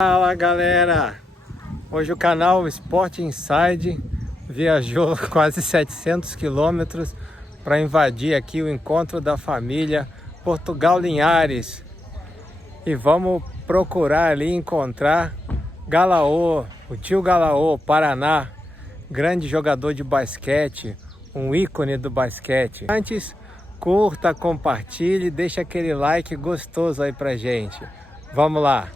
Fala galera, hoje o canal Sport Inside viajou quase 700 quilômetros para invadir aqui o encontro da família Portugal Linhares e vamos procurar ali encontrar Galaô, o tio Galaô, Paraná, grande jogador de basquete, um ícone do basquete. Antes, curta, compartilhe, deixa aquele like gostoso aí pra gente. Vamos lá!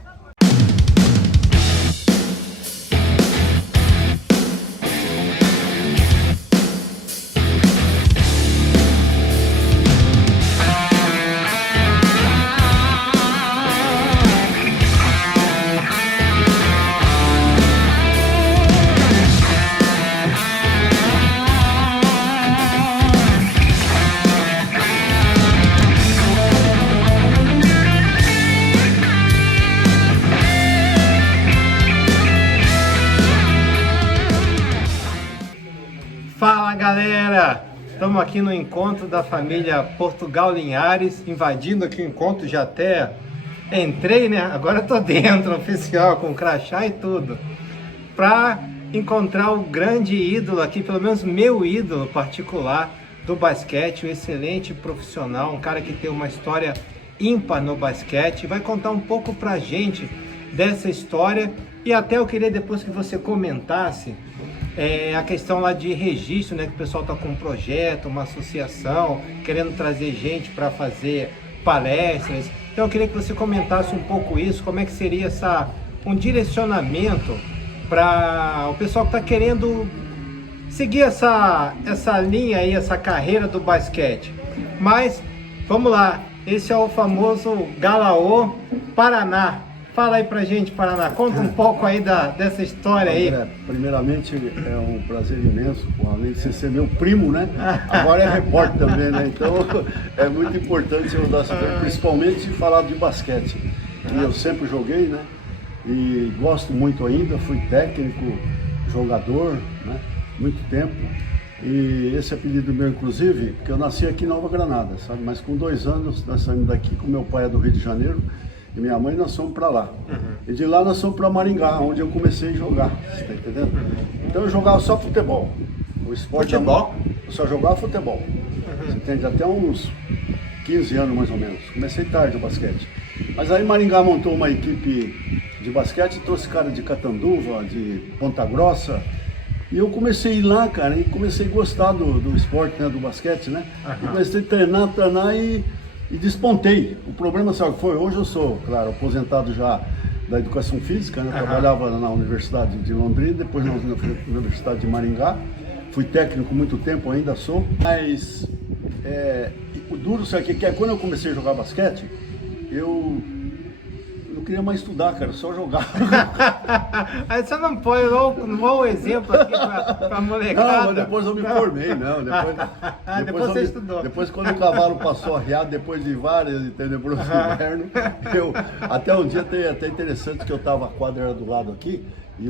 Fala galera, estamos aqui no encontro da família Portugal Linhares, invadindo aqui o encontro, já até entrei, né? Agora eu tô dentro, oficial, com crachá e tudo, para encontrar o grande ídolo aqui, pelo menos meu ídolo particular do basquete, um excelente profissional, um cara que tem uma história ímpar no basquete, vai contar um pouco pra gente dessa história e até eu queria depois que você comentasse a questão lá de registro, né, que o pessoal está com um projeto, uma associação, querendo trazer gente para fazer palestras. Então eu queria que você comentasse um pouco isso, como é que seria um direcionamento para o pessoal que está querendo seguir essa linha aí, essa carreira do basquete. Mas vamos lá, esse é o famoso Galaô Paraná. Fala aí pra gente, Paraná, conta um pouco aí dessa história aí. Primeiramente, é um prazer imenso, além de você ser meu primo, né? Agora é repórter também, né? Então é muito importante eu dar principalmente falar de basquete. E eu sempre joguei, né? E gosto muito ainda, fui técnico, jogador, né? Muito tempo. E esse apelido meu, inclusive, porque eu nasci aqui em Nova Granada, sabe? Mas com 2 anos nós saímos daqui, com meu pai é do Rio de Janeiro. E minha mãe, nós fomos para lá. E de lá nós fomos para Maringá, onde eu comecei a jogar, você tá entendendo? Então eu jogava só futebol. O esporte Futebol? Eu só jogava futebol. Você entende? Até uns 15 anos mais ou menos. Comecei tarde o basquete. Mas aí Maringá montou uma equipe de basquete, trouxe cara de Catanduva, de Ponta Grossa. E eu comecei a ir lá, cara, e comecei a gostar do esporte, né, do basquete, né? E comecei a treinar e despontei. O problema, sabe o que foi? Hoje eu sou, claro, aposentado já da educação física, né? Trabalhava na Universidade de Londrina, depois na Universidade de Maringá. Fui técnico muito tempo, ainda sou. Mas o duro, sabe o que é? Quando eu comecei a jogar basquete, eu não queria mais estudar, cara, só jogar. Aí você não põe um bom exemplo aqui pra molecada. Não, mas depois eu me formei, não. Depois você estudou. Depois quando o cavalo passou arriado, depois de várias tenebrosos invernos, até um dia até interessante que eu tava, a quadra era do lado aqui, e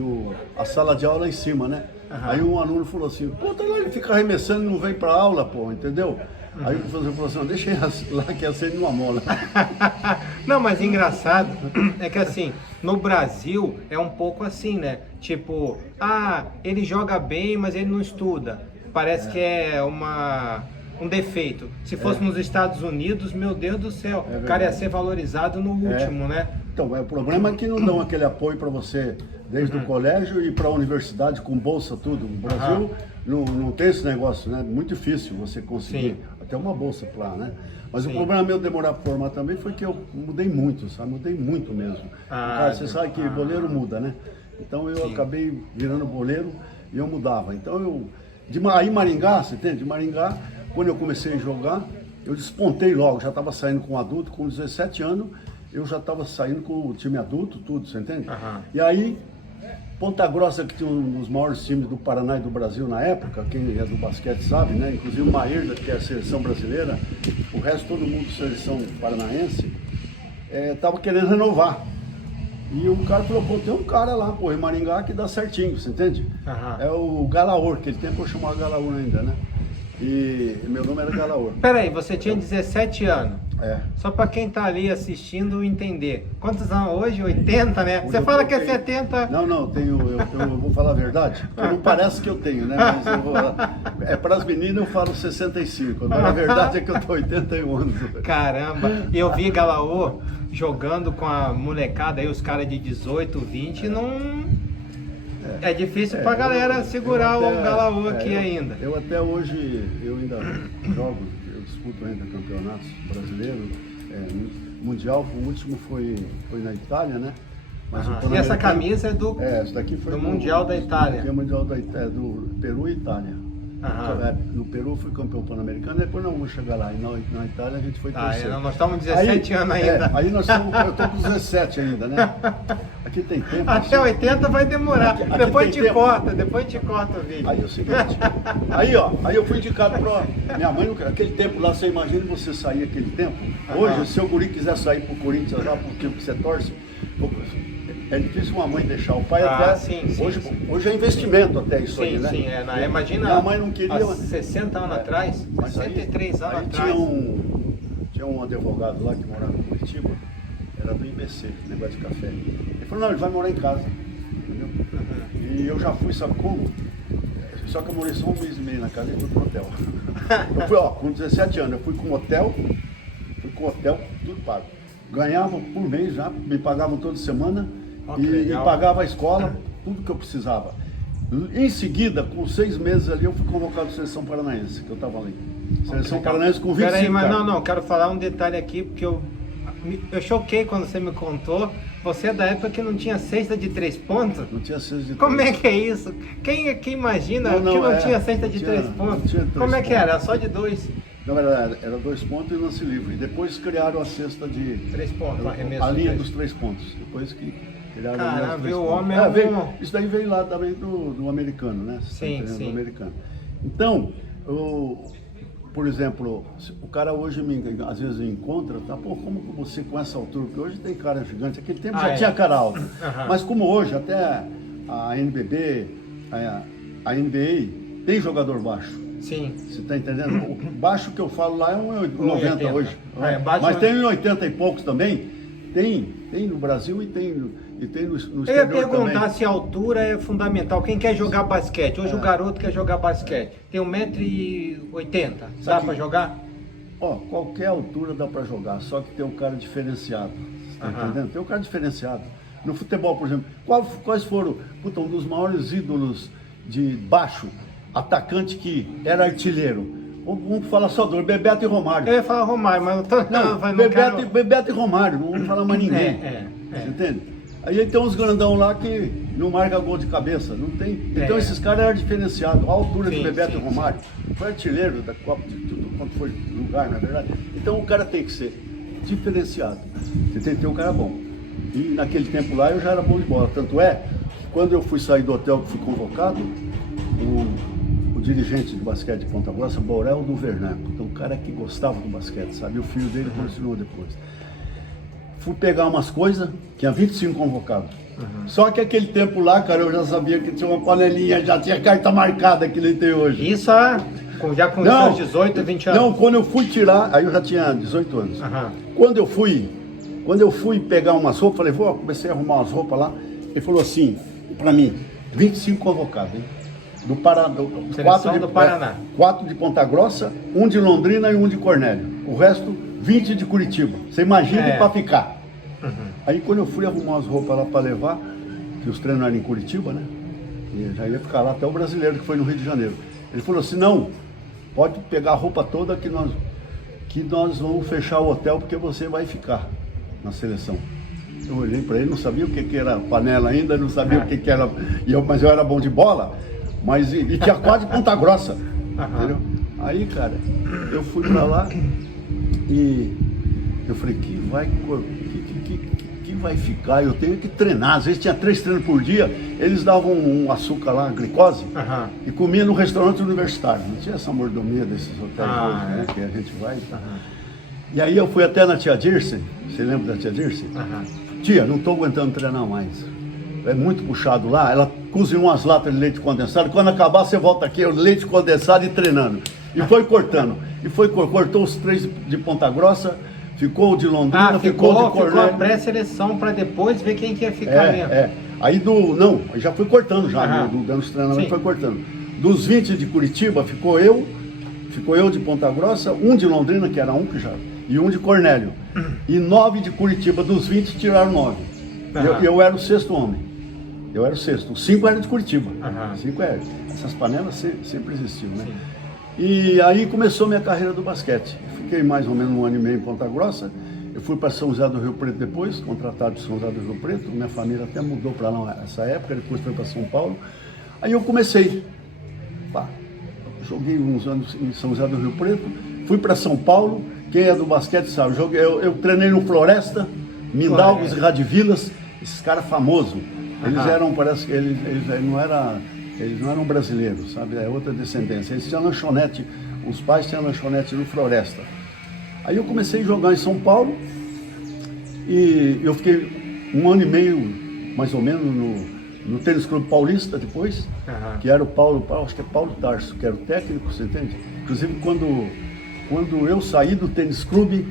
a sala de aula lá em cima, né? Aí um aluno falou assim, pô, tá lá, ele fica arremessando e não vem pra aula, pô, entendeu? Aí o professor falou assim, deixa ele lá que acende uma mola. Não, mas engraçado é que assim, no Brasil é um pouco assim, né? Tipo, ele joga bem, mas ele não estuda. Parece que é um defeito. Se fosse nos Estados Unidos, meu Deus do céu, o cara ia ser valorizado no último, né? Então, o problema é que não dão aquele apoio para você desde o colégio e para a universidade com bolsa, tudo. No Brasil não tem esse negócio, né? Muito difícil você conseguir até uma bolsa para lá, né? Mas o problema meu de demorar para formar também foi que eu mudei muito, sabe? Mudei muito mesmo. Cara, você sabe que boleiro muda, né? Então eu acabei virando boleiro e eu mudava. Então aí Maringá, você entende? De Maringá, quando eu comecei a jogar, eu despontei logo, já estava saindo com adulto, com 17 anos, eu já estava saindo com o time adulto, tudo, você entende? E aí, Ponta Grossa, que tinha um dos maiores times do Paraná e do Brasil na época, quem é do basquete sabe, né? Inclusive o Maírda, que é a seleção brasileira, o resto todo mundo seleção paranaense, estava querendo renovar. E o cara falou, pô, tem um cara lá, pô, em Maringá que dá certinho, você entende? É o Galaor, aquele tempo eu chamava Galaor ainda, né? E meu nome era Galaor. Peraí, você tinha 17 anos. Só para quem tá ali assistindo entender. Quantos anos hoje? 80, né? Você fala que é 70. Não, eu vou falar a verdade, porque não parece que eu tenho, né? Mas eu vou, para as meninas eu falo 65, mas a verdade é que eu tô 81 anos. Caramba, eu vi Galaô jogando com a molecada aí, os caras de 18, 20, não... É difícil pra galera segurar o Galaô aqui ainda. Eu até hoje, eu ainda jogo, eu disputo ainda campeonatos brasileiros, mundial, o último foi na Itália, né? Mas E essa camisa é do, essa daqui foi do Mundial da Itália. Aqui é o Mundial do Peru e Itália. No Peru eu fui campeão pan-americano, depois não vamos chegar lá. E na Itália a gente foi terceiro. Nós estamos 17 anos ainda. Aí eu estou com 17 ainda, né? Aqui tem tempo. Até assim. 80 vai demorar. Aqui depois tem te tempo. corta, depois te corta o vídeo. Aí é o seguinte, aí eu fui indicado para minha mãe, aquele tempo lá, você imagina você sair aquele tempo. Hoje, se o guri quiser sair pro Corinthians lá, porque você torce, é difícil uma mãe deixar o pai até. Hoje é investimento até isso aí, né? Sim, imagina. Minha mãe não queria. Há 60 anos atrás, 63 anos aí atrás. Tinha um advogado lá que morava em Curitiba, era do IBC, negócio de café. Ele falou, não, ele vai morar em casa. Entendeu? E eu já fui, sabe como? Só que eu morei só um mês e meio na casa e fui pro hotel. Eu fui, com 17 anos, eu fui com hotel, tudo pago. Ganhava por mês já, me pagavam toda semana e pagava a escola, tudo que eu precisava. Em seguida, com 6 meses ali, eu fui convocado à Seleção Paranaense, que eu estava ali. Seleção Paranaense com 25 Peraí, mas não, quero falar um detalhe aqui, porque eu choquei quando você me contou. Você é da época que não tinha cesta de 3 pontos? Não tinha cesta de 3 Como é que é isso? Quem imagina que não tinha cesta de 3 pontos? Como é que era? Só de 2? Não, era 2 pontos e lance livre. E depois criaram a cesta de 3 pontos, a linha dos 3 pontos. Depois que criaram a linha dos 3 o pontos. homem isso daí veio lá também do americano, né? Sim. Do americano. Então, por exemplo, o cara hoje às vezes me encontra, tá? Pô, como que você com essa altura? Porque hoje tem cara gigante, aquele tempo já tinha cara alto. Mas como hoje, até a NBB, a NBA, tem jogador baixo. Sim. Você está entendendo? O baixo que eu falo lá é 1,90 hoje. Mas tem 1,80 e poucos também. Tem no Brasil e tem no exterior também. Eu ia perguntar se a altura é fundamental. Quem quer jogar basquete? Hoje o garoto quer jogar basquete. Tem 1,80 m. Dá para jogar? Qualquer altura dá para jogar, só que tem um cara diferenciado. Você tá entendendo? Tem um cara diferenciado. No futebol, por exemplo, quais foram um dos maiores ídolos de baixo, atacante que era artilheiro? Vamos falar só do Bebeto e Romário. Eu ia falar Romário, mas não Bebeto e Romário, não vamos falar mais ninguém. Você entende? Aí tem uns grandão lá que não marca gol de cabeça, não tem. Então esses caras eram diferenciados. A altura de Bebeto e Romário. Foi artilheiro da Copa de tudo quanto foi lugar, na verdade. Então o cara tem que ser diferenciado. Você tem que ter um cara bom. E naquele tempo lá eu já era bom de bola. Tanto é, quando eu fui sair do hotel que fui convocado, o dirigente de basquete de Ponta Grossa, Borel do Vernaco, então um cara que gostava do basquete, sabe? O filho dele continuou depois. Fui pegar umas coisas, tinha 25 convocados. Só que aquele tempo lá, cara, eu já sabia que tinha uma panelinha, já tinha carta marcada que nem tem hoje. Isso já com seus 18, 20 anos? Não, quando eu fui tirar, aí eu já tinha 18 anos. Quando eu fui pegar umas roupas, falei, comecei a arrumar umas roupas lá, ele falou assim, pra mim, 25 convocados, hein? Do Paraná, 4 de Ponta Grossa, 1 de Londrina e 1 de Cornélio. O resto, 20 de Curitiba. Você imagina para ficar. Aí quando eu fui arrumar as roupas lá para levar, que os treinos eram em Curitiba, né? E já ia ficar lá até o brasileiro que foi no Rio de Janeiro. Ele falou assim, não, pode pegar a roupa toda que nós vamos fechar o hotel porque você vai ficar na seleção. Eu olhei para ele, não sabia o que era panela ainda, não sabia o que era, mas eu era bom de bola. Mas e tinha quase Ponta Grossa, entendeu? Aí, cara, eu fui pra lá e eu falei, que vai ficar? Eu tenho que treinar. Às vezes tinha 3 treinos por dia, eles davam um açúcar lá, glicose, e comia no restaurante universitário. Não tinha essa mordomia desses hotéis hoje, né, que a gente vai. E aí eu fui até na tia Dirce, você lembra da tia Dirce? Tia, não tô aguentando treinar mais. É muito puxado lá, ela cozinhou umas latas de leite condensado, quando acabar você volta aqui, o leite condensado e treinando. E foi cortando, cortou os 3 de Ponta Grossa, ficou o de Londrina, ficou o de Cornélio. Ficou a pré-seleção para depois ver quem que ia ficar mesmo. Aí já foi cortando já, dando os treinamentos, foi cortando. Dos 20 de Curitiba, ficou eu de Ponta Grossa, um de Londrina, que era um que já, e um de Cornélio. E 9 de Curitiba, dos 20 tiraram 9. Eu era o sexto homem. Eu era o sexto. Os 5 eram de Curitiba. 5 eram. Essas panelas sempre existiam, né? Sim. E aí começou minha carreira do basquete. Fiquei mais ou menos 1 ano e meio em Ponta Grossa. Eu fui para São José do Rio Preto depois, contratado de São José do Rio Preto. Minha família até mudou para lá nessa época, depois foi para São Paulo. Aí eu comecei. Joguei uns anos em São José do Rio Preto. Fui para São Paulo. Quem é do basquete sabe. Eu treinei no Floresta, Mindalgos e Radivilas. Esses caras famosos. Eles eram, parece que eles não eram brasileiros, sabe? É outra descendência. Eles tinham lanchonete, os pais tinham lanchonete no Floresta. Aí eu comecei a jogar em São Paulo e eu fiquei 1 ano e meio, mais ou menos, no Tênis Clube Paulista depois, que era o Paulo, acho que é Paulo Tarso, que era o técnico, você entende? Inclusive quando eu saí do Tênis Clube,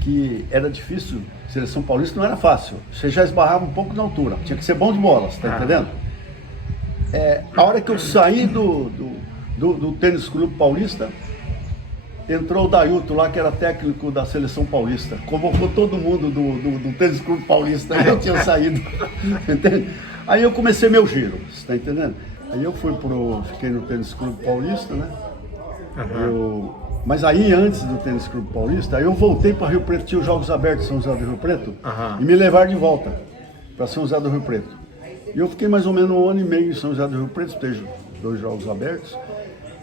que era difícil, seleção paulista não era fácil, você já esbarrava um pouco na altura, tinha que ser bom de bola, você tá entendendo? A hora que eu saí do Tênis Clube Paulista, entrou o Dailton lá, que era técnico da seleção paulista, convocou todo mundo do Tênis Clube Paulista, eu tinha saído, entende? Aí eu comecei meu giro, você tá entendendo? Aí eu fiquei no Tênis Clube Paulista, né? Mas aí antes do Tênis Clube Paulista, aí eu voltei para Rio Preto, tinha os Jogos Abertos de São José do Rio Preto, e me levaram de volta para São José do Rio Preto. E eu fiquei mais ou menos 1 ano e meio em São José do Rio Preto, teve 2 Jogos Abertos.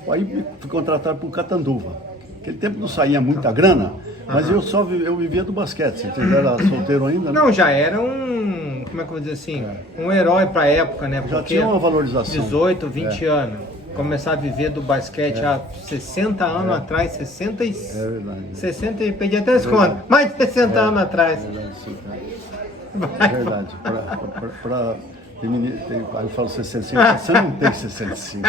Aí fui contratado por Catanduva. Naquele tempo não saía muita grana, mas eu vivia do basquete, você entendeu? Era solteiro ainda, né? Não, já era como é que eu vou dizer assim, um herói para a época, né? Já tinha uma valorização. 18, 20 anos. Começar a viver do basquete há 60 anos atrás, 60 e... É verdade. 60 e perdi até as contas, mais de 60 anos atrás. É verdade. Aí eu falo 65, você não tem 65.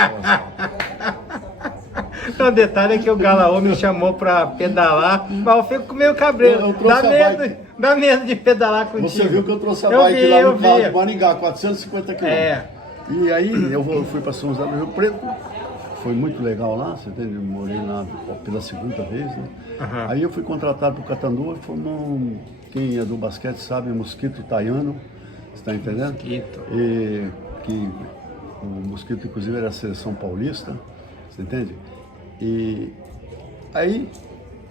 O detalhe é que o Galaô me chamou pra pedalar, mas eu fico meio cabreiro. Dá medo de pedalar contigo. Você viu que eu trouxe a bike lá no carro de Maringá, 450 km. E aí eu fui para São José do Rio Preto, foi muito legal lá, você entende? Eu morei lá pela segunda vez, né? Aí eu fui contratado por Catanduva, quem é do basquete sabe, Mosquito Taiano, você está entendendo? Mosquito. O Mosquito, inclusive, era a seleção paulista, você entende? E aí,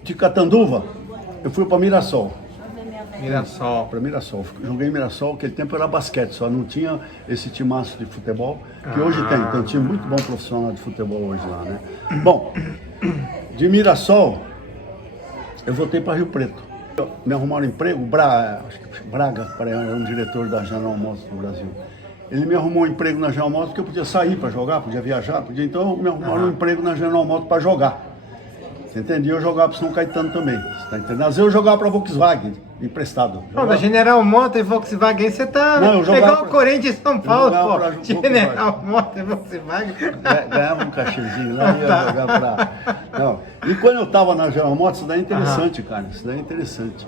de Catanduva, eu fui para Mirassol. Para Mirassol. Joguei em Mirassol, naquele tempo era basquete, só não tinha esse timaço de futebol, que hoje tem. Tem um time muito bom profissional de futebol hoje lá, né? Bom, de Mirassol, eu voltei para Rio Preto. Me arrumaram emprego, Braga, era um diretor da General Motors do Brasil. Ele me arrumou um emprego na General Motors porque eu podia sair para jogar, podia viajar, então me arrumaram um emprego na General Motors para jogar. Você entende? Eu jogava para São Caetano também, você tá entendendo? Às vezes eu jogava para Volkswagen, emprestado. Não, da General Motors e Volkswagen, você tá igual o Corinthians de São Paulo, pô. General Motors e Volkswagen. Ganhava um cachezinho lá e ia jogar para... Não. E quando eu estava na General Motors, isso daí é interessante, cara, isso daí é interessante.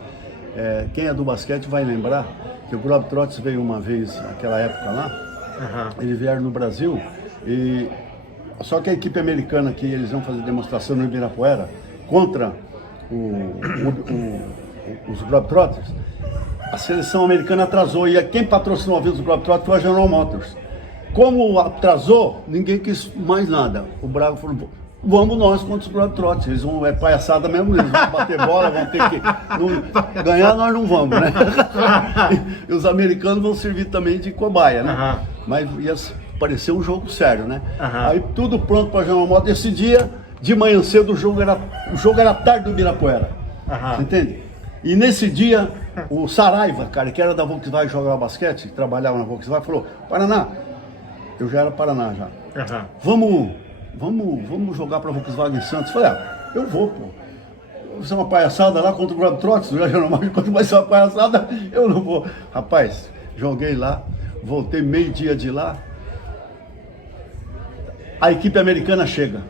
Quem é do basquete vai lembrar que o Globetrotters veio uma vez, naquela época lá, eles vieram no Brasil, só que a equipe americana que eles iam fazer demonstração no Ibirapuera contra os Globetrotters, a seleção americana atrasou e quem patrocinou a vida dos Globetrotters foi a General Motors. Como atrasou, ninguém quis mais nada. O Braga falou, vamos nós contra os Globetrotters, eles vão, payaçada mesmo, eles vão bater bola, vão ter que... ganhar nós não vamos, né? E os americanos vão servir também de cobaia, né? Mas ia parecer um jogo sério, né? Aí tudo pronto para a General Motors. Esse dia, de manhã cedo, o jogo era tarde do Ibirapuera, você entende? E nesse dia, o Saraiva, cara, que era da Volkswagen, jogava basquete, trabalhava na Volkswagen, falou, Paraná, eu já era Paraná já, vamos jogar para a Volkswagen Santos. Falei, eu vou, pô. Vou ser uma palhaçada lá contra o Globetrotters, quando vai ser uma palhaçada, eu não vou. Rapaz, joguei lá, voltei meio-dia de lá, a equipe americana chega.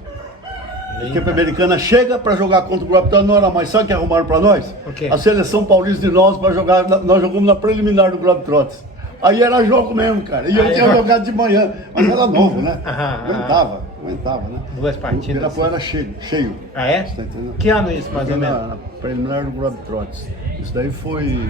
A equipe americana chega para jogar contra o Globetrotters, não era mais. Sabe o que arrumaram para nós? Okay. A seleção paulista de nós para jogar, nós jogamos na preliminar do Globetrotters. Aí era jogo mesmo, cara. E eu tinha jogado de manhã, mas era novo, né? Aguentava, né? 2 partidas. O Ibirapuera era cheio. Ah, é? Tá entendendo? Que ano isso, mais ou menos? Na preliminar do Globetrotters. Isso daí foi...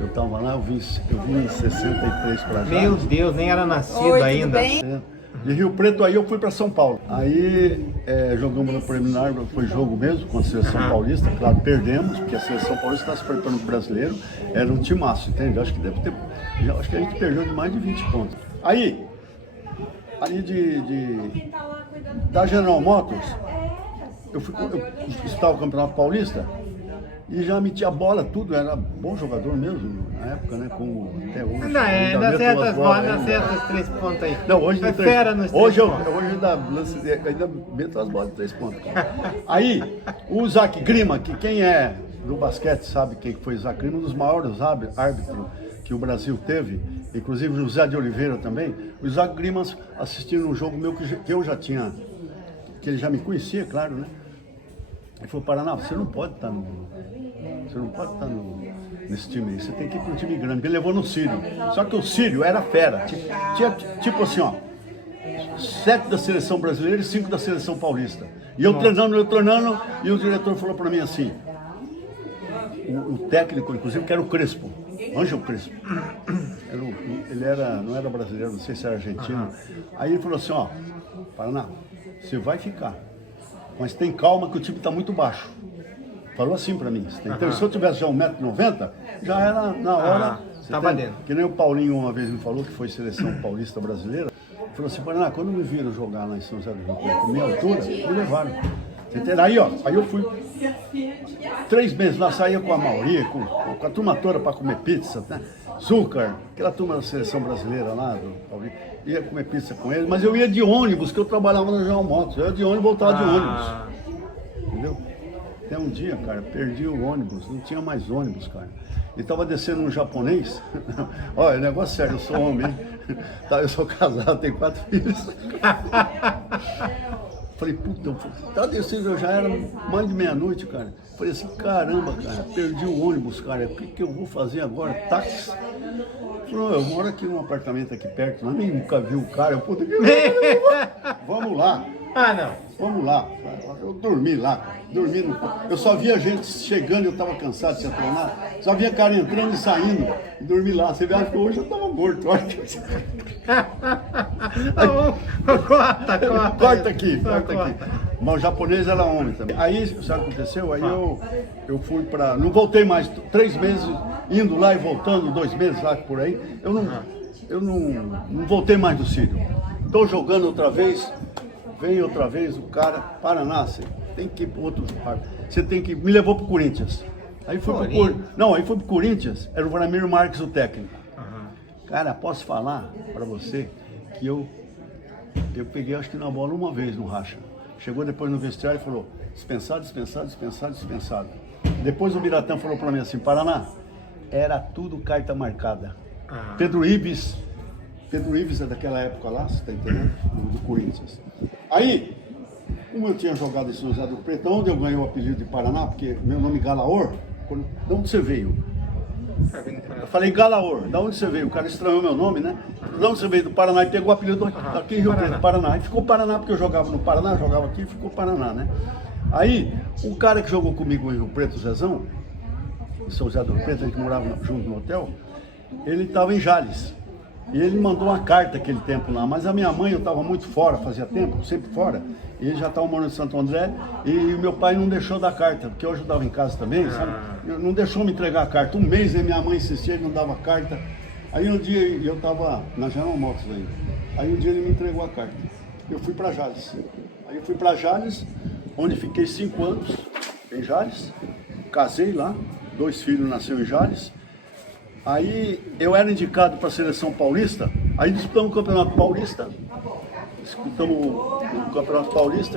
Eu tava lá, eu vim em 63 para já. Meu Deus, nem era nascido Oi, ainda. tudo bem? De Rio Preto, aí eu fui para São Paulo. Aí jogamos no preliminar, foi jogo mesmo com a seleção paulista. Claro, perdemos, porque a seleção paulista está se preparando para o brasileiro. Era um timaço, entende? Acho que a gente perdeu de mais de 20 pontos. Aí da General Motors, eu estava no Campeonato Paulista e já metia a bola, tudo, era bom jogador mesmo na época, né? Como até hoje. Não, dá certas bolas, dá certas 3 pontos aí. Não, hoje é fera nos 3 hoje pontos. Hoje ainda meto as bolas de 3 pontos. Aí, o Zac Grima, que quem é do basquete sabe quem foi o Zac Grima, um dos maiores árbitros que o Brasil teve, inclusive o José de Oliveira também. O Zac Grima assistindo um jogo meu que eu já tinha, que ele já me conhecia, claro, né? Ele falou, Paraná, você não pode estar nesse time aí, você tem que ir para um time grande. Ele levou no Sírio. Só que o Sírio era fera. Tinha tipo assim, ó, 7 da seleção brasileira e 5 da seleção paulista. E eu treinando, e o diretor falou para mim assim, o técnico, inclusive, que era o Crespo, Ângelo Crespo. Não era brasileiro, não sei se era argentino. Aí ele falou assim, ó, Paraná, você vai ficar, mas tem calma que o time está muito baixo. Falou assim pra mim. Então, se eu tivesse já 1,90 m, já era na hora. Tava dentro. Que nem o Paulinho uma vez me falou, que foi seleção paulista brasileira. Falou assim, Paraná, quando me viram jogar lá em São José do Rio Preto, com minha altura, me levaram. Aí, ó, aí eu fui 3 meses lá, saía com a Mauri, com a turma toda pra comer pizza, né? Zúcar, aquela turma da seleção brasileira lá, do Paulinho. Ia comer pizza com eles, mas eu ia de ônibus, que eu trabalhava na General Motors. Eu ia de ônibus, voltava de ônibus. Entendeu? Até um dia, cara, perdi o ônibus, não tinha mais ônibus, cara. E tava descendo um japonês. Olha, negócio sério, eu sou homem, hein? Eu sou casado, tenho 4 filhos. Falei, puta, tá descendo, eu já era mais de meia-noite, cara. Falei assim, caramba, cara, perdi o ônibus, cara, o que eu vou fazer agora? Táxi? Falei, eu moro aqui num apartamento aqui perto, mas nem nunca vi o cara, vamos lá. Ah, não. Vamos lá. Eu dormi lá, eu só via gente chegando, eu estava cansado de se atronar, só via cara entrando e saindo, e dormi lá. Você vê que hoje eu estava morto. Corta aqui. Mas o japonês era homem também. Aí, sabe o que aconteceu? Aí eu fui para... Não voltei mais, 3 meses indo lá e voltando, 2 meses lá por aí. Eu não voltei mais do Sírio. Estou jogando outra vez, vem outra vez o cara, Paraná, você tem que ir para outro lugar. Você tem que... Me levou para o Corinthians. Aí fui para o Corinthians, era o Vladimir Marques o técnico. Cara, posso falar para você que eu peguei acho que na bola uma vez no racha. Chegou depois no vestiário e falou, dispensado. Depois o Biratã falou para mim assim, Paraná, era tudo carta marcada. Pedro Ives é daquela época lá, você tá entendendo? Do Corinthians. Aí, como eu tinha jogado em São José do Preto, onde eu ganhei o apelido de Paraná, porque meu nome é Galaor, de onde você veio? Eu falei Galaor, da onde você veio? O cara estranhou meu nome, né? De onde você veio? Do Paraná, e pegou o apelido aqui em Rio Preto, Paraná. E ficou Paraná, porque eu jogava no Paraná, jogava aqui e ficou Paraná, né? Aí, o cara que jogou comigo em Rio Preto, o Zezão, em São José do Rio Preto, a gente morava junto no hotel, ele estava em Jales. E ele mandou uma carta aquele tempo lá, mas a minha mãe, eu estava muito fora, fazia tempo, sempre fora, e ele já estava morando em Santo André, e meu pai não deixou dar carta, porque eu ajudava em casa também, sabe? Não deixou me entregar a carta. Um mês aí minha mãe insistia, ele não dava carta. Aí um dia, eu estava na General Motors ainda, aí um dia ele me entregou a carta. Eu fui para Jales. Aí eu fui para Jales, onde fiquei 5 anos em Jales, casei lá, 2 filhos nasceram em Jales. Aí eu era indicado para a seleção paulista, aí disputamos o Campeonato Paulista,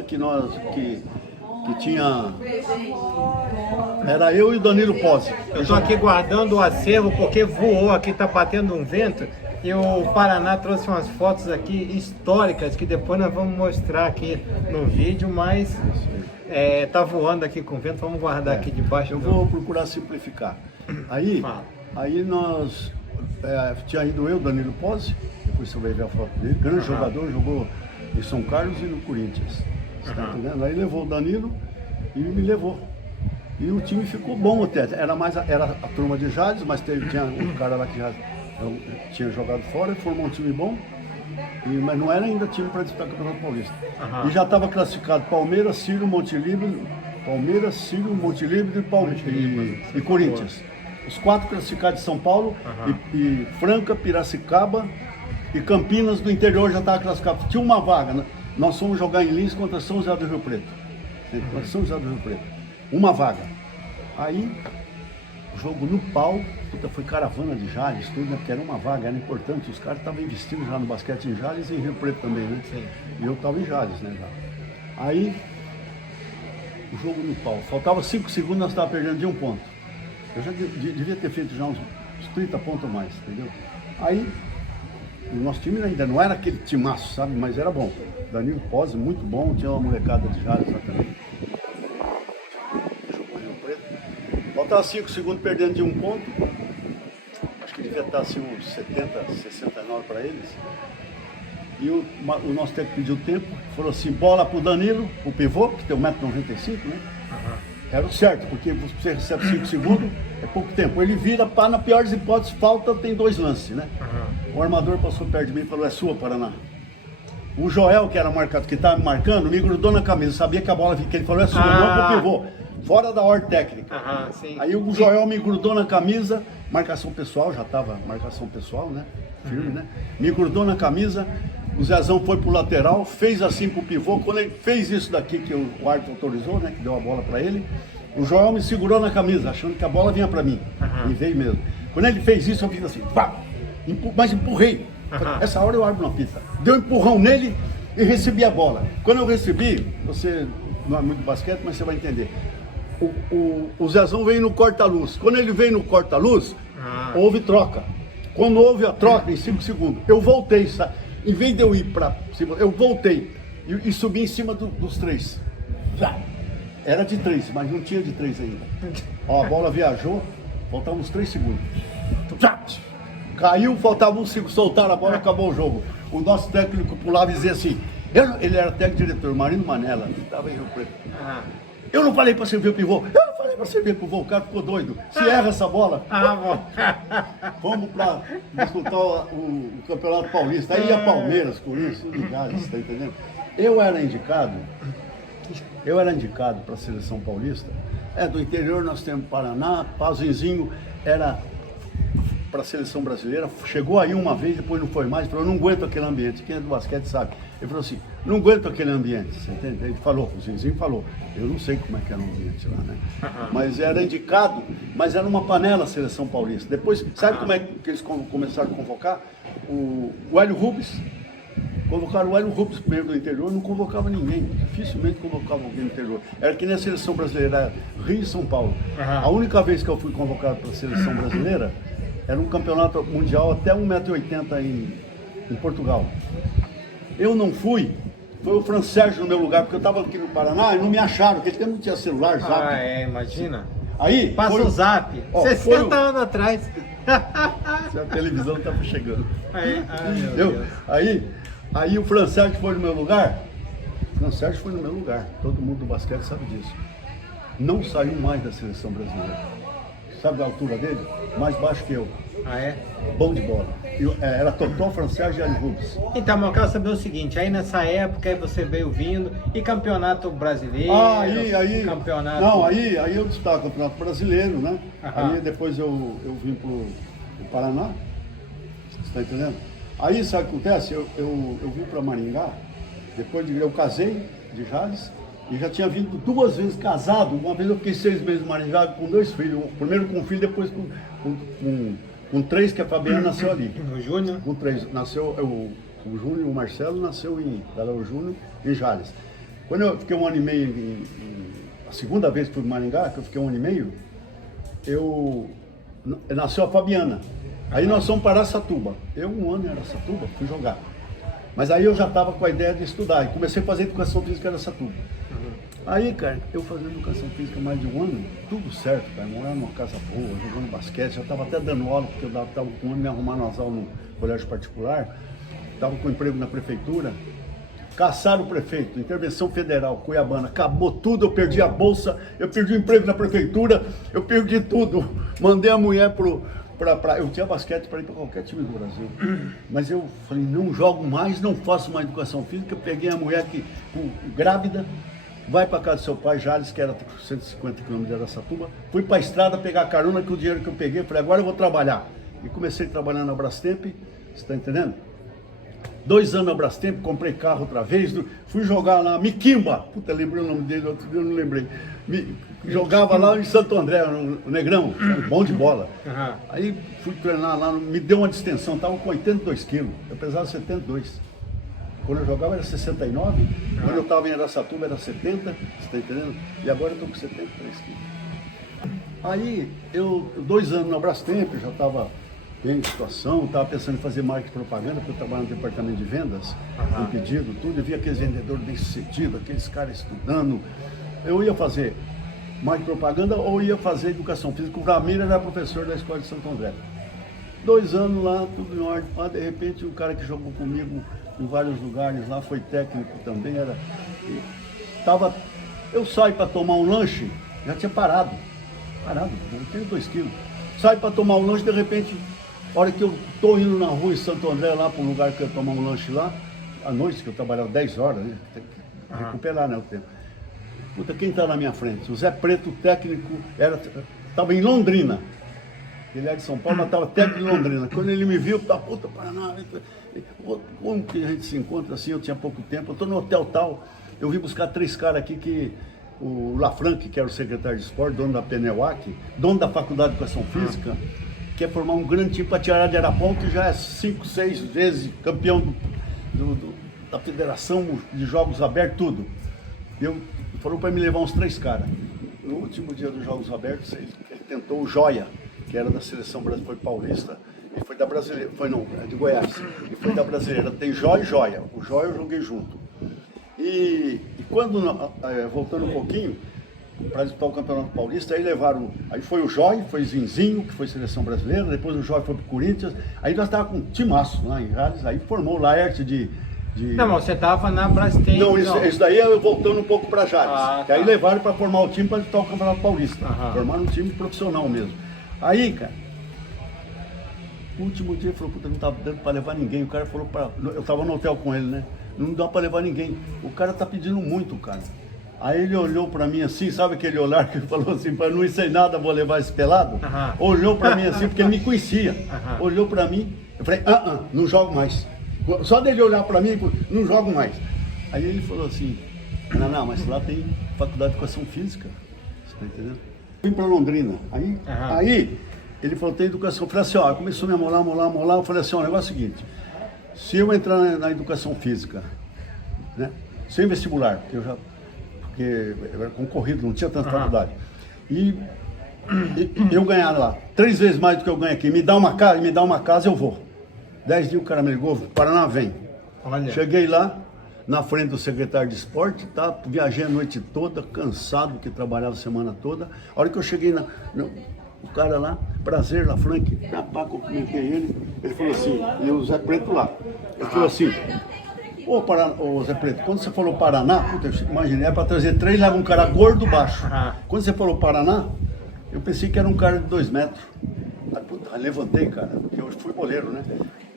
que tinha... Era eu e o Danilo Pozzi. Eu estou aqui guardando o acervo porque voou aqui, está batendo um vento E o Paraná trouxe umas fotos aqui históricas que depois nós vamos mostrar aqui no vídeo, mas tá voando aqui com o vento, vamos guardar aqui debaixo. Eu vou procurar simplificar. Aí nós tinha ido eu, Danilo Pozzi, depois você vai ver a foto dele, grande jogador, jogou em São Carlos e no Corinthians. Você tá entendendo? Aí levou o Danilo e me levou. E o time ficou bom até. Era a turma de Jales, mas tinha um cara lá que já tinha jogado fora e formou um time bom. Mas não era ainda time para disputar o Campeonato Paulista. E já estava classificado Palmeiras, Círio, Montelíbano e Corinthians. Os 4 classificados de São Paulo, e Franca, Piracicaba e Campinas do interior já estava classificado. Tinha uma vaga, né? Nós fomos jogar em Lins contra São José do Rio Preto. Contra São José do Rio Preto. Uma vaga. Aí, o jogo no pau, foi caravana de Jales, tudo, né? Porque era uma vaga, era importante. Os caras estavam investindo já no basquete em Jales e em Rio Preto também, né? Sim. E eu estava em Jales, né? Já. Aí, o jogo no pau. Faltava 5 segundos, nós estávamos perdendo de 1 ponto. Eu já devia ter feito já uns 30 pontos a mais, entendeu? Aí, o nosso time ainda não era aquele timaço, sabe? Mas era bom. Danilo Pozzi, muito bom, tinha uma molecada de Jales lá também. Jogou Rio Preto. Faltava 5 segundos perdendo de 1 ponto. Acho que devia estar assim uns 70, 69 para eles. E o nosso técnico pediu tempo, falou assim, bola pro Danilo, o pivô, que tem 1,95 m, né? Era o certo, porque você recebe 5 segundos, é pouco tempo. Ele vira, pá, na pior das hipóteses, falta, tem 2 lances, né? O armador passou perto de mim e falou, é sua, Paraná. O Joel, que era marcado, que estava me marcando, me grudou na camisa, sabia que a bola que ele falou é sua, não pro pivô. Fora da ordem técnica. Aí o Joel me grudou na camisa, marcação pessoal, já estava marcação pessoal, né? Firme, né? Me grudou na camisa, o Zezão foi pro lateral, fez assim pro pivô. Quando ele fez isso daqui, que o árbitro autorizou, né? Que deu a bola para ele, o Joel me segurou na camisa, achando que a bola vinha para mim. E veio mesmo. Quando ele fez isso, eu fiz assim, pá! Mas empurrei. Essa hora o árbitro não apita. Deu um empurrão nele e recebi a bola. Quando eu recebi, você não é muito basquete, mas você vai entender. O Zezão veio no corta-luz. Quando ele veio no corta-luz, houve troca. Quando houve a troca, em 5 segundos, eu voltei, sabe? Em vez de eu ir para cima, eu voltei e subi em cima dos 3. Era de 3, mas não tinha de 3 ainda. Ó, a bola viajou, faltavam uns 3 segundos. Caiu, faltava 1 segundo, soltaram a bola, acabou o jogo. O nosso técnico pulava e dizia assim, ele era técnico diretor, Marino Manella, estava em Rio Preto. Eu não falei para servir o pivô, eu não falei para servir o pivô, o cara ficou doido. Se erra essa bola, vamos para disputar o Campeonato Paulista. Aí ia Palmeiras, Corinthians, tudo ligado, você está entendendo? Eu era indicado para a seleção paulista. Do interior nós temos Paraná, Pazinzinho era para a seleção brasileira, chegou aí uma vez, depois não foi mais, falou, não aguento aquele ambiente, quem é do basquete sabe. Ele falou assim, não aguento aquele ambiente, você entende? Ele falou, o Zinzinho falou, eu não sei como é que era o ambiente lá, né? Mas era indicado, mas era uma panela a seleção paulista. Depois, sabe como é que eles começaram a convocar? O Hélio Rubens, convocaram o Hélio Rubens primeiro do interior, não convocava ninguém, dificilmente convocava alguém do interior. Era que nem a seleção brasileira, Rio e São Paulo. A única vez que eu fui convocado para a seleção brasileira, era um campeonato mundial até 1,80 m em Portugal. Eu não fui, foi o Fran Sérgio no meu lugar, porque eu estava aqui no Paraná e não me acharam, porque tempo não tinha celular, zap. Imagina. Aí, passa o zap, 60 anos atrás. A televisão estava chegando. Aí o Fran Sérgio foi no meu lugar, todo mundo do basquete sabe disso. Não saiu mais da seleção brasileira. Sabe da altura dele? Mais baixo que eu. Bom de bola. Era Totó, Fran Sérgio e Hélio Rubens. Então, mas eu quero saber o seguinte, aí nessa época aí você veio vindo, e campeonato brasileiro? Campeonato... Não, aí eu destaco o campeonato brasileiro, né? Aí depois eu vim pro Paraná, você está entendendo? Aí sabe o que acontece? Eu vim para Maringá, depois eu casei de Jales, e já tinha vindo 2 vezes casado. Uma vez eu fiquei 6 meses em Maringá com 2 filhos, primeiro com um filho, depois com 3, que a Fabiana nasceu ali. O Júnior? Com 3, nasceu o Júnior, o Marcelo nasceu em Belo Júnior, em Jales. Quando eu fiquei 1 ano e meio, a segunda vez que fui em Maringá, que eu fiquei 1 ano e meio, nasceu a Fabiana. Aí nós fomos para Araçatuba. Eu, um ano em Araçatuba, fui jogar. Mas aí eu já estava com a ideia de estudar e comecei a fazer educação física em Araçatuba. Aí, cara, eu fazendo educação física mais de um ano, tudo certo, cara, morando numa casa boa, jogando basquete, já estava até dando aula, porque eu estava com um ano me arrumando as aulas no colégio particular, estava com emprego na prefeitura. Caçaram o prefeito, intervenção federal, Cuiabana, acabou tudo, eu perdi a bolsa, eu perdi o emprego na prefeitura, eu perdi tudo. Mandei a mulher eu tinha basquete para ir para qualquer time do Brasil. Mas eu falei, não jogo mais, não faço mais educação física. Eu peguei a mulher grávida, vai para casa do seu pai, Jales, que era 150 km de Araçatuba. Fui para a estrada pegar carona com o dinheiro que eu peguei, falei, agora eu vou trabalhar. E comecei a trabalhar na Brastemp, você está entendendo? 2 anos na Brastemp, comprei carro outra vez, fui jogar lá, Miquimba, puta, lembrei o nome dele, outro dia eu não lembrei. Jogava lá em Santo André, no Negrão, bom de bola. Uhum. Aí fui treinar lá, me deu uma distensão, estava com 82 quilos, eu pesava 72. Quando eu jogava era 69, quando eu estava em Araçatuba era 70, você está entendendo? E agora eu estou com 73 quilos. Aí, 2 anos na Brastemp, já estava bem de situação, estava pensando em fazer marketing e propaganda, porque eu trabalho no departamento de vendas, com pedido, tudo, eu via aqueles vendedores bem sucedidos, aqueles caras estudando. Eu ia fazer marketing e propaganda ou ia fazer educação física. O Ramiro era professor da escola de Santo André. 2 anos lá, tudo em ordem. Lá, de repente, um cara que jogou comigo em vários lugares lá, foi técnico também, eu saio para tomar um lanche, já tinha parado, eu tenho 2 quilos. Saio para tomar um lanche, de repente, a hora que eu estou indo na rua em Santo André, lá para um lugar que eu ia tomar um lanche lá, à noite, que eu trabalhava 10 horas, né? Tem que recuperar, né, o tempo. Puta, quem está na minha frente? O Zé Preto, técnico, estava em Londrina. Ele é de São Paulo, mas estava técnico em Londrina. Quando ele me viu, puta, Paraná, como que a gente se encontra assim? Eu tinha pouco tempo, eu estou no hotel tal, eu vim buscar 3 caras aqui o Lafranc, que era o secretário de esporte, dono da Peneuac, dono da Faculdade de Educação Física, quer formar um grande time para tirar de Araponga, que já é 5, 6 vezes campeão da Federação de Jogos Abertos, tudo. Falou para me levar uns 3 caras. No último dia dos Jogos Abertos, ele tentou o Joia, que era da seleção brasileira, foi paulista, e foi da brasileira, é de Goiás, e foi da brasileira. Tem Joia e Joia. O Joia eu joguei junto. E quando, voltando um pouquinho, para disputar o Campeonato Paulista, aí foi o Joia, foi Zinzinho, que foi seleção brasileira, depois o Joia foi pro Corinthians, aí nós estávamos com um timaço lá em Jales, aí formou o Laerte Não, mas você estava na Brastemp. Não, isso daí eu voltando um pouco para Jales, que aí levaram para formar o time para disputar o Campeonato Paulista, formaram um time profissional mesmo. Aí, cara, o último dia ele falou, puta, não tá dando para levar ninguém, o cara falou eu tava no hotel com ele, né, não dá para levar ninguém, o cara tá pedindo muito, cara. Aí ele olhou para mim assim, sabe aquele olhar que ele falou assim, para não ir sem nada, vou levar esse pelado? Olhou para mim assim, porque ele me conhecia, olhou para mim, eu falei, não jogo mais. Só dele olhar para mim, não jogo mais. Aí ele falou assim, não, mas lá tem faculdade de educação física, você tá entendendo? Fui para Londrina, aí ele falou, tem educação, eu falei assim, começou a me amolar, eu falei assim, o negócio é o seguinte, se eu entrar na educação física, né, sem vestibular, porque eu era concorrido, não tinha tanta faculdade, e eu ganhar lá 3 vezes mais do que eu ganho aqui, me dá uma casa, eu vou. 10 dias o cara me ligou, Paraná vem. Olha. Cheguei lá, na frente do secretário de esporte, viajei a noite toda, cansado, porque trabalhava a semana toda. A hora que eu cheguei o cara lá, prazer, Lafranc, cumprimentei ele falou assim, e o Zé Preto lá, ele falou assim, ô Zé Preto, quando você falou Paraná, puta, eu imaginei, para trazer 3, leva um cara gordo baixo. Quando você falou Paraná, eu pensei que era um cara de 2 metros. Aí, puta, levantei, cara, porque eu fui boleiro, né?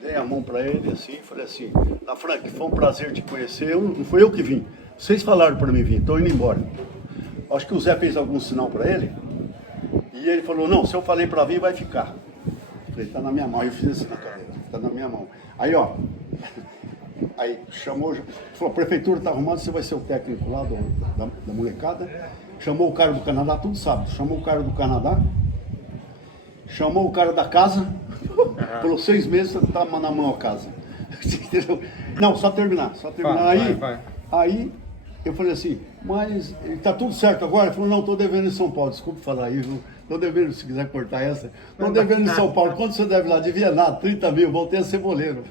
Dei a mão para ele assim, falei assim, Lafranc, foi um prazer te conhecer, não foi eu que vim, vocês falaram para mim vir, estou indo embora. Acho que o Zé fez algum sinal para ele, e ele falou, não, se eu falei para vir, vai ficar. Falei, tá na minha mão, aí eu fiz assim na cadeira, tá na minha mão. Aí, aí chamou, falou, a prefeitura tá arrumada, você vai ser o técnico lá da molecada. Chamou o cara do Canadá, tudo sabe, chamou o cara do Canadá, chamou o cara da casa, falou 6 meses, você tá na mão a casa. Não, só terminar. Vai. Aí eu falei assim, Mas está tudo certo agora? Ele falou, não, estou devendo em São Paulo. Desculpe falar isso, estou devendo, se quiser cortar essa. Estou devendo em São Paulo. Quanto você deve lá? Devia nada, 30 mil, voltei a ser boleiro.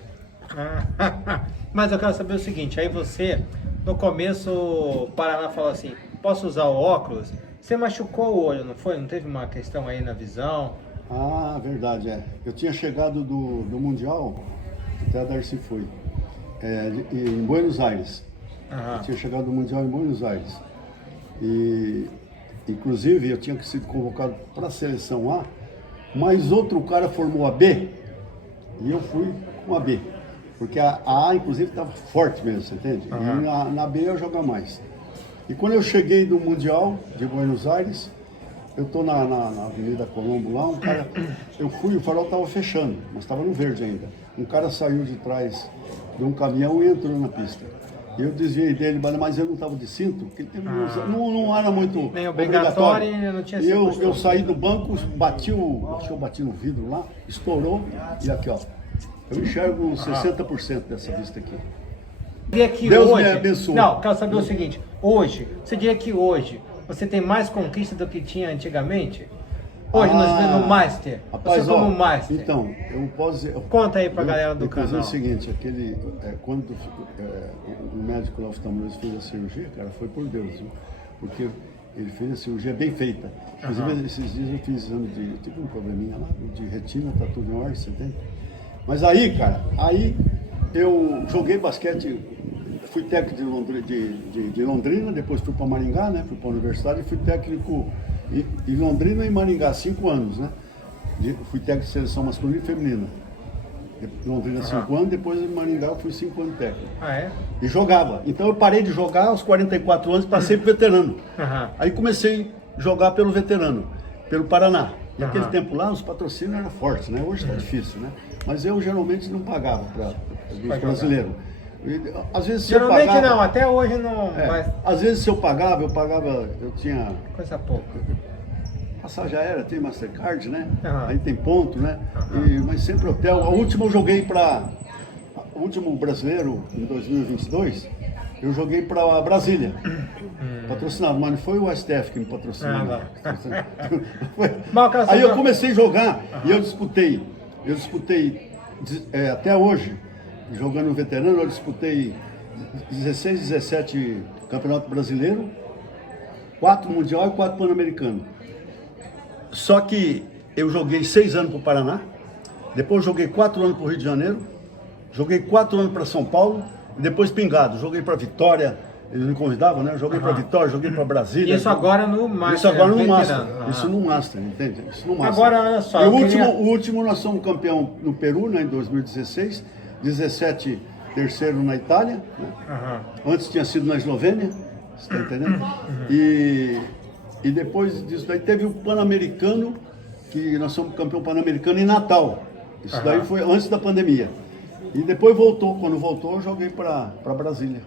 Mas eu quero saber o seguinte, aí você, no começo, o Paraná falou assim, posso usar o óculos? Você machucou o olho, não foi? Não teve uma questão aí na visão? Ah, verdade, é. Eu tinha chegado do Mundial, até a Darcy foi, em Buenos Aires. Eu tinha chegado do Mundial em Buenos Aires. E, inclusive, eu tinha sido convocado para a seleção A, mas outro cara formou a B, e eu fui com a B. Porque a A, inclusive, estava forte mesmo, você entende? E na B eu jogar mais. E quando eu cheguei do Mundial de Buenos Aires, eu estou na Avenida Colombo lá, um cara, eu fui, o farol estava fechando, mas estava no verde ainda. Um cara saiu de trás de um caminhão e entrou na pista. Eu desviei dele, mas eu não estava de cinto, porque ele não era muito nem obrigatório. Não tinha e eu saí do banco, acho que eu bati no vidro lá, estourou, e aqui ó, eu enxergo 60% dessa vista aqui. Deus hoje, me abençoe. Não, quero saber o seguinte, hoje, você diria que hoje você tem mais conquista do que tinha antigamente? Hoje no Master, rapaz, você como Master. Então, eu posso dizer... Conta aí pra galera do canal. É o seguinte, quando o médico lá, oftalmologista, fez a cirurgia, cara, foi por Deus, viu? Porque ele fez a cirurgia bem feita. Inclusive, esses dias eu fiz exame tive um probleminha lá, de retina, tá tudo em ordem, você tem? Mas aí, cara, eu joguei basquete, fui técnico de Londrina, depois fui para Maringá, né? Fui para a universidade e fui técnico em Londrina e Maringá, 5 anos, né? Fui técnico de seleção masculina e feminina. Em Londrina 5 anos, depois em Maringá eu fui 5 anos técnico. E jogava. Então eu parei de jogar aos 44 anos, passei pro veterano. Aí comecei a jogar pelo veterano, pelo Paraná. E naquele tempo lá os patrocínios eram fortes, né? Hoje está difícil, né? Mas eu geralmente não pagava para os brasileiros. Às vezes se geralmente eu pagava, não, até hoje não. Mas... Às vezes se eu pagava, eu tinha... Coisa pouca. Passagem aérea, tem Mastercard, né? Aí tem ponto, né? Mas sempre hotel. A última eu joguei o último brasileiro, em 2022, eu joguei para Brasília. Patrocinado, mas não foi o STF que me patrocinou. Aí eu comecei a jogar e eu disputei até hoje, jogando veterano, eu disputei 16, 17 Campeonato Brasileiro, 4 Mundial e 4 Pan-Americano. Só que eu joguei 6 anos para o Paraná, depois joguei 4 anos para o Rio de Janeiro, joguei 4 anos para São Paulo, e depois pingado, joguei para Vitória, eles me convidavam, né? Joguei para Vitória, joguei para Brasília. Isso agora no Master. Isso agora no Master. Isso no Master, entende? Isso no Master. Agora, olha só. E o último nós somos campeão no Peru, né, em 2016, 17 terceiro na Itália, né? Antes tinha sido na Eslovênia, você está entendendo? E depois disso daí teve o Pan-Americano, que nós somos campeão Pan-Americano em Natal. Isso daí foi antes da pandemia. E depois voltou, quando voltou eu joguei para Brasília.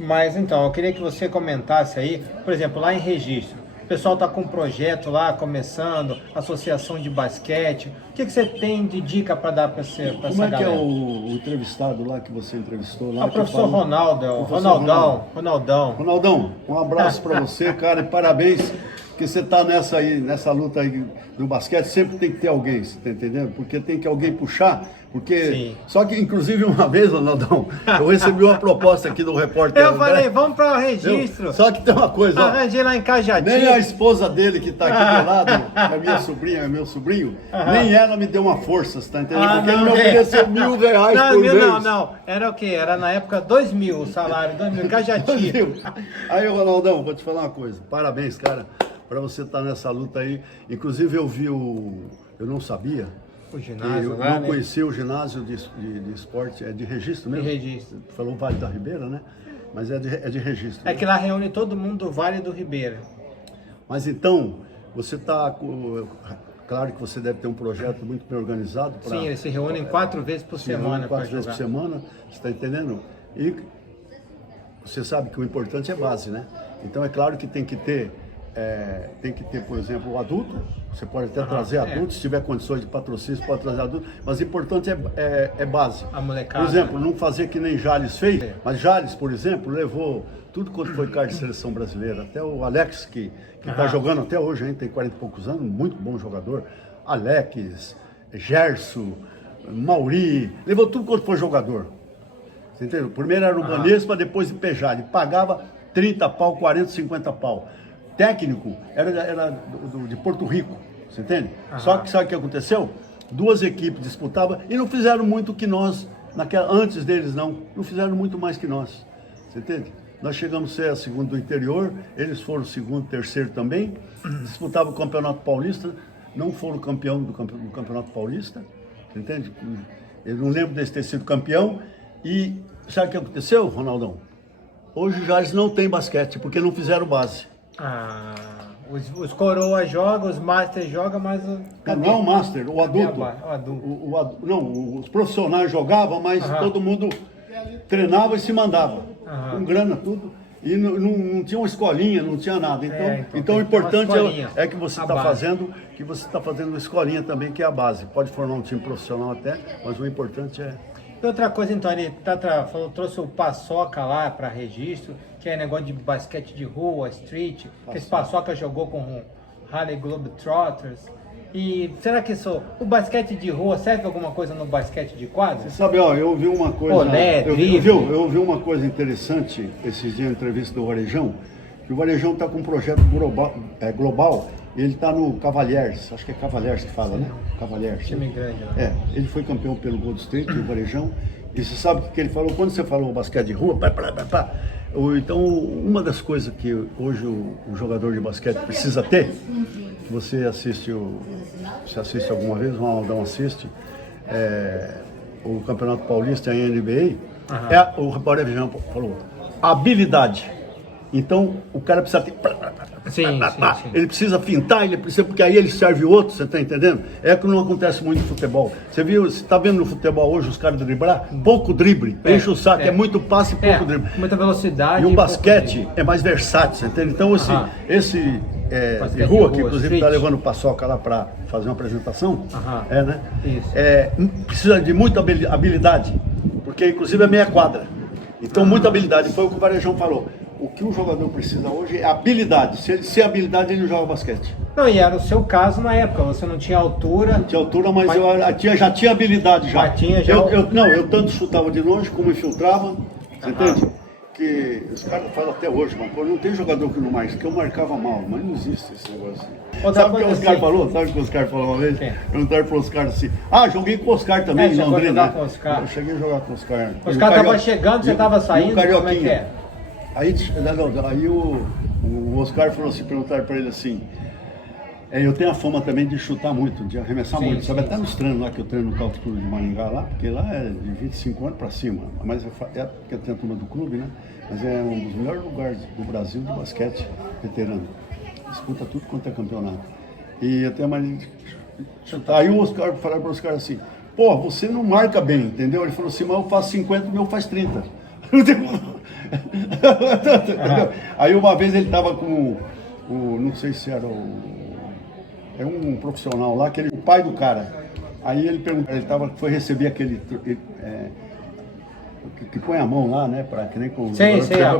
Mas então, eu queria que você comentasse aí, por exemplo, lá em Registro, o pessoal está com um projeto lá, começando, associação de basquete, o que você tem de dica para dar para essa galera? Como é que é o entrevistado lá que você entrevistou lá? O professor Ronaldão. Ronaldão, um abraço para você, cara, e parabéns, que você tá nessa luta aí do basquete, sempre tem que ter alguém, você tá entendendo? Porque tem que alguém puxar, porque... Sim. Só que, inclusive, uma vez, Ronaldão, eu recebi uma proposta aqui do repórter... Eu falei, vamos para o Registro. Só que tem uma coisa, ó, arranjei lá em Cajati. Nem a esposa dele, que tá aqui do lado, a minha sobrinha, meu sobrinho, nem ela me deu uma força, você tá entendendo? Porque ele me ofereceu R$1.000 por mês. Não, era o quê? Era na época 2.000 o salário, 2.000, Cajati. Aí, Ronaldão, vou te falar uma coisa, parabéns, cara, para você estar nessa luta aí. Inclusive, eu vi eu não sabia, o ginásio eu lá, não conhecia o ginásio de esporte, é de Registro mesmo? De Registro. Falou Vale da Ribeira, né? Mas é de Registro. É que lá reúne todo mundo do Vale do Ribeira. Mas então, você está... Claro que você deve ter um projeto muito bem organizado. Sim, eles se reúnem 4 vezes por semana. 4 vezes por semana, você está entendendo? E você sabe que o importante é base, né? Então é claro que tem que ter tem que ter, por exemplo, o adulto. Você pode até trazer adultos, se tiver condições de patrocínio, você pode trazer adultos, mas o importante é base. A molecada. Por exemplo, não fazer que nem Jales fez, mas Jales, por exemplo, levou tudo quanto foi cara de seleção brasileira, até o Alex, que está jogando até hoje, hein, tem 40 e poucos anos, muito bom jogador. Alex, Gerson, Mauri, levou tudo quanto foi jogador. Você entendeu? Primeiro era o Banespa, depois o Pejá. Ele pagava 30 pau, 40, 50 pau. Técnico era de Porto Rico, você entende? Só que sabe o que aconteceu? Duas equipes disputavam e não fizeram muito que nós, antes deles não fizeram muito mais que nós, você entende? Nós chegamos a ser a segunda do interior, eles foram segundo, terceiro também, disputavam o Campeonato Paulista, não foram campeão do Campeonato Paulista, você entende? Eu não lembro deles ter sido campeão e sabe o que aconteceu, Ronaldão? Hoje já eles não têm basquete, porque não fizeram base. Os coroas jogam, os masters jogam, mas... Não é o master, o adulto. Não, os profissionais jogavam, mas todo mundo treinava e se mandava. Com grana, tudo. E não tinha uma escolinha, não tinha nada. Então o importante é que você está fazendo, uma escolinha também, que é a base. Pode formar um time profissional até, mas o importante é... E outra coisa, então, ele trouxe o Paçoca lá para registro, que é negócio de basquete de rua, street, que esse Paçoca jogou com o Harley Globetrotters. E será que o basquete de rua serve alguma coisa no basquete de quadra? Você sabe, eu ouvi uma coisa... eu ouvi uma coisa interessante esses dias na entrevista do Varejão, que o Varejão está com um projeto global. Ele está no Cavaliers, acho que é Cavaliers que fala, né? Cavaliers. Time grande, né? Ele foi campeão pelo Gold State, o Varejão. E você sabe o que ele falou? Quando você falou basquete de rua, então uma das coisas que hoje o jogador de basquete precisa ter, você assiste alguma vez, o Ronaldão assiste, o Campeonato Paulista e a NBA, o Varejão falou, habilidade. Então, o cara precisa ter... Sim. Ele precisa fintar, porque aí ele serve o outro, você está entendendo? É que não acontece muito no futebol. Você está vendo no futebol hoje os caras driblar? Pouco drible, enche o saco, é muito passe e pouco drible. Muita velocidade. E o basquete é mais versátil, você entende? Então, esse de rua, que inclusive está levando o Paçoca lá para fazer uma apresentação, né? Precisa de muita habilidade, porque inclusive é meia quadra. Então, muita habilidade. Foi o que o Varejão falou. O que o jogador precisa hoje é habilidade. Se ele tem habilidade, ele não joga basquete. Não, e era o seu caso na época. Você não tinha altura. Não tinha altura, mas eu já tinha habilidade já. Eu tanto chutava de longe como infiltrava. Você entende? Que os caras falam até hoje, mas não tem jogador que não marca, que eu marcava mal, mas não existe esse negócio. Sabe o que o Oscar falou? Sabe o que o Oscar falou uma vez? Perguntaram pro Oscar assim, joguei com o Oscar também em Londrina, né? Eu cheguei a jogar com o Oscar. O Oscar estava chegando, você estava saindo, como é que é? Aí o Oscar falou assim, perguntaram para ele assim, eu tenho a fama também de chutar muito, de arremessar muito, sabe? Até nos treinos lá, que eu treino no Couto Clube de Maringá lá, porque lá é de 25 anos para cima, mas é porque tem a turma do clube, né? Mas é um dos melhores lugares do Brasil de basquete veterano. Disputa tudo quanto é campeonato. E até mais de chutar. Aí o Oscar falou para os caras assim, você não marca bem, entendeu? Ele falou assim, mas eu faço 50, o meu faz 30. Aí uma vez ele estava com não sei se era um profissional lá, o pai do cara. Aí ele perguntou, foi receber aquele que põe a mão lá, né, para que nem com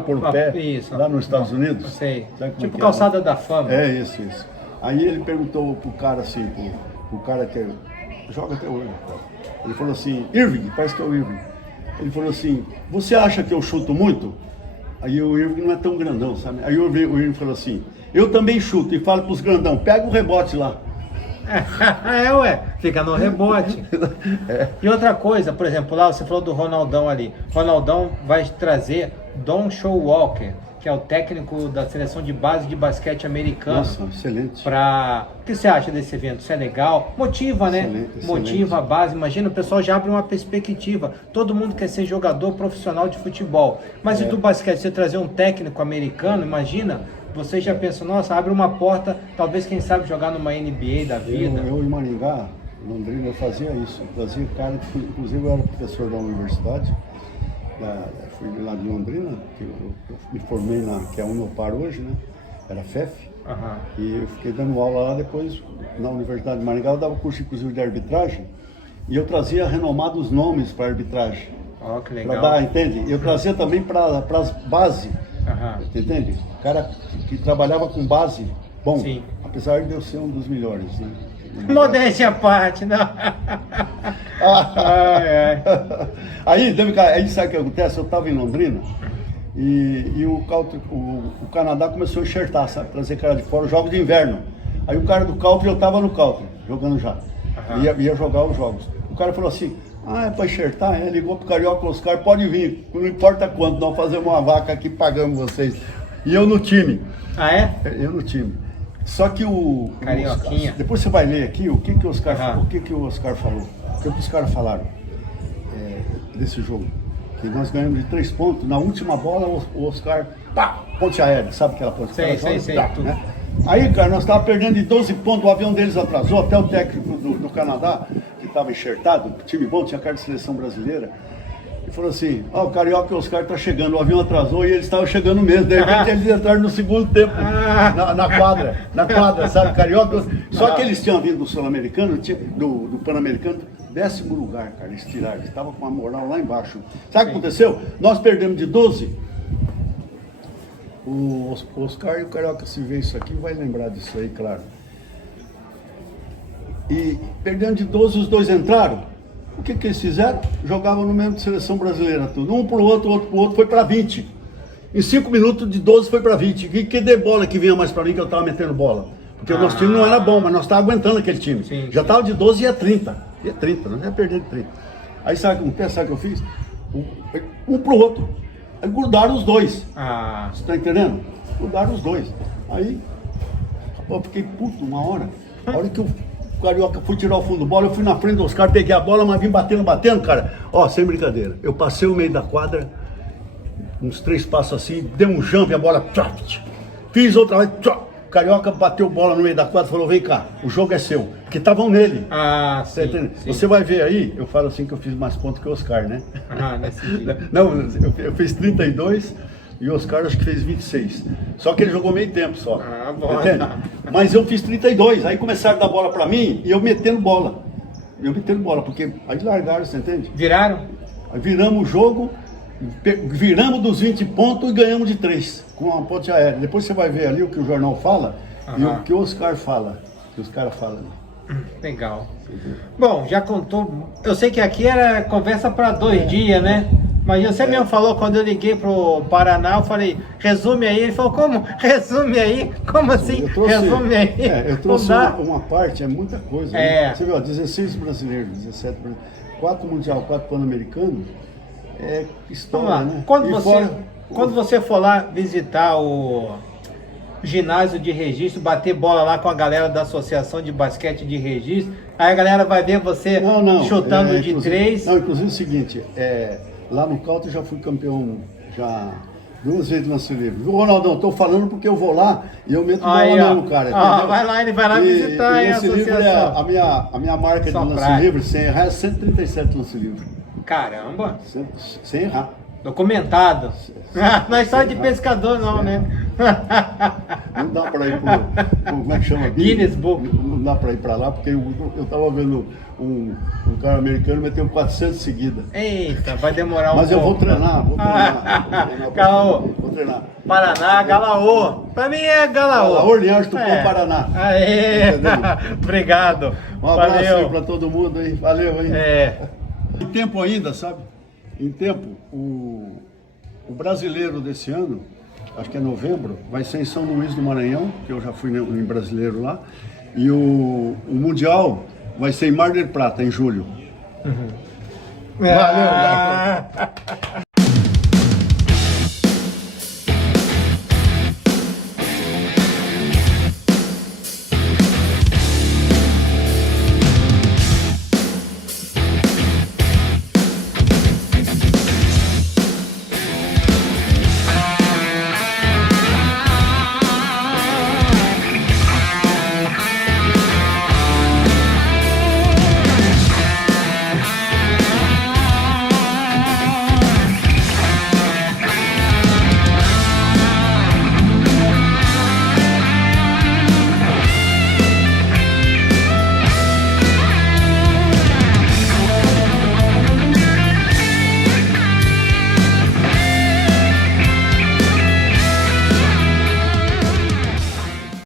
por pé isso, lá nos Estados Unidos. Sei. Tipo calçada da fama. Isso. Aí ele perguntou pro cara assim, pro cara que joga até hoje. Ele falou assim, Irving, parece que é o Irving. Ele falou assim, você acha que eu chuto muito? Aí o Irving não é tão grandão, sabe? Aí o Irving falou assim, eu também chuto e falo pros grandão, pega o rebote lá. Fica no rebote. E outra coisa, por exemplo, lá você falou do Ronaldão ali. Ronaldão vai trazer Don Showalker, que é o técnico da seleção de base de basquete americano. Nossa, excelente. O que você acha desse evento? Isso é legal? Motiva, né? Excelente. Motiva a base. Imagina, o pessoal já abre uma perspectiva. Todo mundo quer ser jogador profissional de futebol. Mas e do basquete, você trazer um técnico americano, imagina, você já pensa, nossa, abre uma porta, talvez, quem sabe, jogar numa NBA da vida. Eu em Maringá, Londrina, eu fazia isso. Eu trazia cara, inclusive eu era professor da universidade. Fui lá de Londrina, que eu me formei que é a Unopar hoje, né? Era FEF. Aham. E eu fiquei dando aula lá, depois na Universidade de Maringá eu dava curso inclusive de arbitragem e eu trazia renomados nomes para arbitragem. Ó, que Para legal. dar, entende? Eu trazia também para as base, Aham. entende? O cara que trabalhava com base, bom, Sim. apesar de eu ser um dos melhores, né? Modéstia à parte, não. Ai, ai. Aí sabe o que acontece? Eu estava em Londrina e o Canadá começou a enxertar, sabe? Trazer cara de fora, os jogos de inverno. Aí o cara do country, eu estava no country, jogando já. Aham. Ia jogar os jogos. O cara falou assim, é para enxertar? Ele ligou pro Carioca, Oscar, pode vir, não importa quanto, nós fazemos uma vaca aqui, pagamos vocês. E eu no time. Ah, é? Eu no time. Só que Carioquinha. depois você vai ler aqui o que o Oscar, Aham. o que o Oscar falou. O que os caras falaram desse jogo. Que nós ganhamos de 3 pontos. Na última bola, o Oscar, pá, ponte aérea. Sabe aquela ponte Sei, aérea? sei, Tá, tudo. né? Aí, cara, nós estávamos perdendo de 12 pontos. O avião deles atrasou. Até o técnico do Canadá, que estava enxertado, time bom, tinha cara de seleção brasileira. E falou assim, o Carioca e o Oscar tá chegando, o avião atrasou e eles estavam chegando mesmo. De repente eles entraram no segundo tempo, na quadra, sabe, Carioca. Só que eles tinham vindo do Sul-Americano, do Pan-Americano, 10º lugar, cara, eles tiraram, eles estavam com a moral lá embaixo. Sabe o que aconteceu? Nós perdemos de 12. O Oscar e o Carioca, se vê isso aqui, vai lembrar disso aí, claro. E perdendo de 12, os dois entraram. O que eles fizeram? Jogavam no mesmo de seleção brasileira, tudo. Um pro outro pro outro, foi para 20. Em 5 minutos de 12 foi para 20. Que de bola que vinha mais para mim que eu tava metendo bola? Porque o nosso time não era bom, mas nós estávamos aguentando aquele time. Sim, já sim. tava de 12 e ia 30. Ia 30, nós ia perder de 30. Aí sabe o que eu fiz? Um pro outro. Aí grudaram os dois. Ah, Você tá entendendo? Grudaram os dois. Aí, eu fiquei puto uma hora. A hora que o Carioca foi tirar o fundo do bola, eu fui na frente dos caras, peguei a bola, mas vim batendo, cara. Ó, sem brincadeira. Eu passei o meio da quadra, uns 3 passos assim, dei um jump, a bola, fiz outra vez, Carioca bateu bola no meio da quadra e falou, vem cá, o jogo é seu. Porque estavam nele. sim, Tá entendendo? sim. Você vai ver aí, eu falo assim que eu fiz mais pontos que o Oscar, né? Nesse dia. Não, eu fiz 32 e o Oscar acho que fez 26. Só que ele jogou meio tempo só. Bom. Entende? Mas eu fiz 32, aí começaram a dar bola pra mim e eu metendo bola. Porque aí largaram, você entende? Viraram? Aí viramos o jogo, viramos dos 20 pontos e ganhamos de 3 com uma ponte aérea. Depois você vai ver ali o que o jornal fala e o que o Oscar fala, que os caras falam ali. Legal. Bom, já contou. Eu sei que aqui era conversa para 2 dias, né? Mas você mesmo falou, quando eu liguei pro Paraná, eu falei, resume aí. Ele falou, como? Resume aí? Como assim? Resume aí? Eu trouxe Não dá. uma parte, é muita coisa. É. Né? Você viu, ó, 16 brasileiros, 17 brasileiros, 4 mundial, 4 pan-americanos, é Vamos história, lá. né? Quando você for lá visitar o ginásio de registro, bater bola lá com a galera da Associação de Basquete de Registro, aí a galera vai ver você chutando de 3. Não, inclusive é o seguinte, lá no Couto eu já fui campeão, já 2 vezes no lance livre. Viu, Ronaldão, tô falando porque eu vou lá e eu meto bola mesmo, cara. Vai lá, ele vai lá visitar aí a lance livre associação. a minha marca Só de lance praia. livre, sem errar, é 137 lance livre. Caramba, Sem errar. documentado. Não é só de pescador não, né? Não dá para ir pro como é que chama? Guinness Book. Não dá para ir para lá, porque eu tava vendo um cara americano meteu 400 seguida. Eita, vai demorar um Mas eu vou pouco. treinar. Galaô. Vou treinar. Paraná, Galaô. Pra mim é Galaô. Galaô, Linhares, Tupã, Paraná. Aê. Entendeu? Obrigado. Um abraço aí Valeu. para todo mundo aí. Valeu, hein? Em tempo ainda, sabe? Em tempo, o brasileiro desse ano, acho que é novembro, vai ser em São Luís do Maranhão, que eu já fui em brasileiro lá, e o mundial vai ser em Mar del Plata, em julho. Valeu.